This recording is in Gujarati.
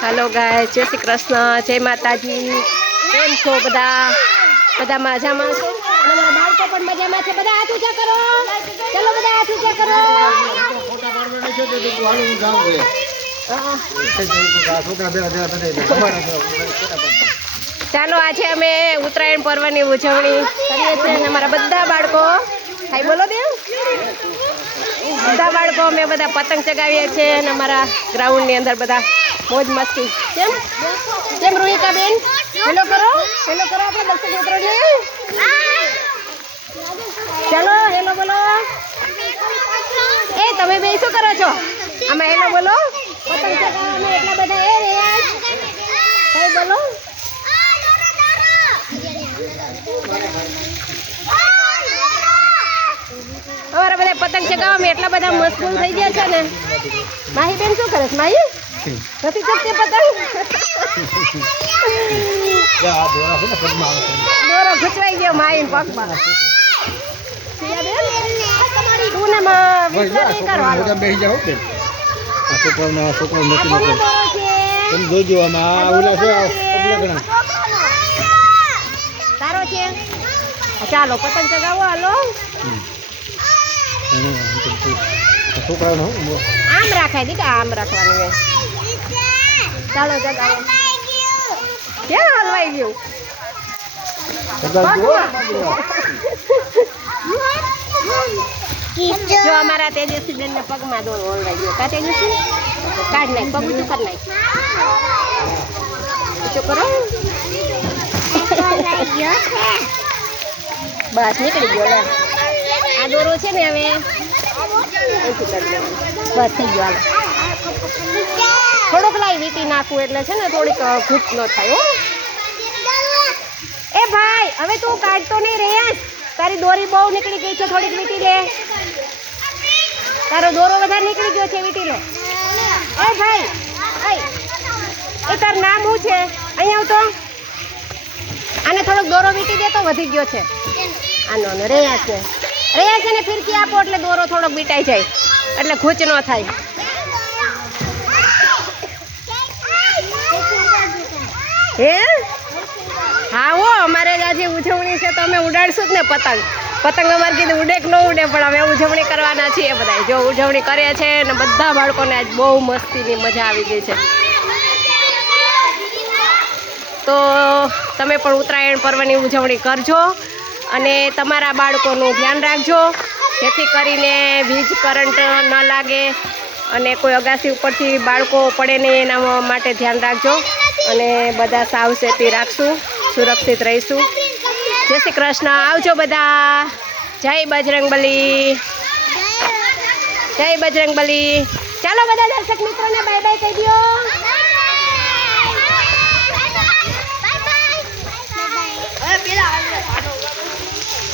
હાલો ગાય જય શ્રી કૃષ્ણ જય માતાજી કેમ છો બધા? બધા મજામાં છો? અને બાળકો પણ મજામાં છે. બધા હાથ ઊંચા કરો. ચલો બધા હાથ ઊંચા કરો. ચાલો, આજે અમે ઉત્તરાયણ પર્વની ઉજવણી કરીએ છીએ અને અમારા બધા બાળકો. હાઈ બોલો દે બધા બાળકો, અમે બધા પતંગ ચગાવીએ છીએ અને અમારા ગ્રાઉન્ડની અંદર બધા મોજ મસ્તી. કેમ? કેમ રોહિતા બેન હેલો કરો. હેલો કરો આપણે દર્શક મિત્રોને. ચાલો, હેલો બોલો. એ, તમે બે શું કરો છો? આમાં હેલો બોલો. બધા બોલો. અમારા બધા પતંગ ચગાવવામાં એટલા બધા મશગુલ થઈ ગયા છે ને. માહી બેન શું કરે છે? માહી? નથી જા, આ દોરા ખૂચવાઈ ગયો માહી પગમાં ચાલો પતંગ ચગાવો હાલો. અને આમ રાખાય દીકા આમ રાખવાનું ચાલો ચાલો. ક્યાં હલવાઈ ગયું? જો અમારા તેજસ્વી બેન ને પગમાં દોરો ઓળવાઈ ગયો. કા તેજસ્વી? કાઢ નાખ પગ ઊંચું કરી નાખ. ઊંચું કરો. બસ નીકળી ગયો આ દોરો છે ને હવે. બસ થઈ ગયો હાલો. થોડુંક લાઈ વીટી નાખું એટલે છે ને થોડીક ઘૂંટ ન થાય એ ભાઈ, હવે તું કાઢતો નહીં રહ્યા તારી દોરી બહુ નીકળી ગઈ છે, થોડીક વીટી લે તારો દોરો વધારે નીકળી ગયો છે વીટી લે એ ભાઈ, એ તાર નામ શું છે? અહીંયા તો આને થોડોક દોરો વીટી દે તો વધી ગયો છે. આનો રહ્યા છે. રહ્યા છે ને ફિરકી આપો એટલે દોરો થોડોક વીટાઈ જાય. એટલે ઘૂંચ ન થાય. હે? હા હો અમારે જ આજે ઉજવણી છે તો અમે ઉડાડશું જ ને પતંગ. પતંગ અમારે કીધું ઉડે કે ન ઉડે, પણ અમે ઉજવણી કરવાના છીએ બધા જો ઉજવણી કરે છે ને બધા બાળકોને આજ બહુ મસ્તીની મજા આવી ગઈ છે. તો તમે પણ ઉત્તરાયણ પર્વની ઉજવણી કરજો અને તમારા બાળકોનું ધ્યાન રાખજો, જેથી કરીને વીજ કરંટ ન લાગે અને કોઈ અગાસી ઉપરથી બાળકો પડે નહીં એના માટે ધ્યાન રાખજો. અને બધા સાવચેતી રાખશું, સુરક્ષિત રહીશું. જય શ્રી કૃષ્ણ, આવજો બધા. જય બજરંગબલી. જય બજરંગબલી. ચાલો બધા દર્શક મિત્રોને બાય બાય કહી દો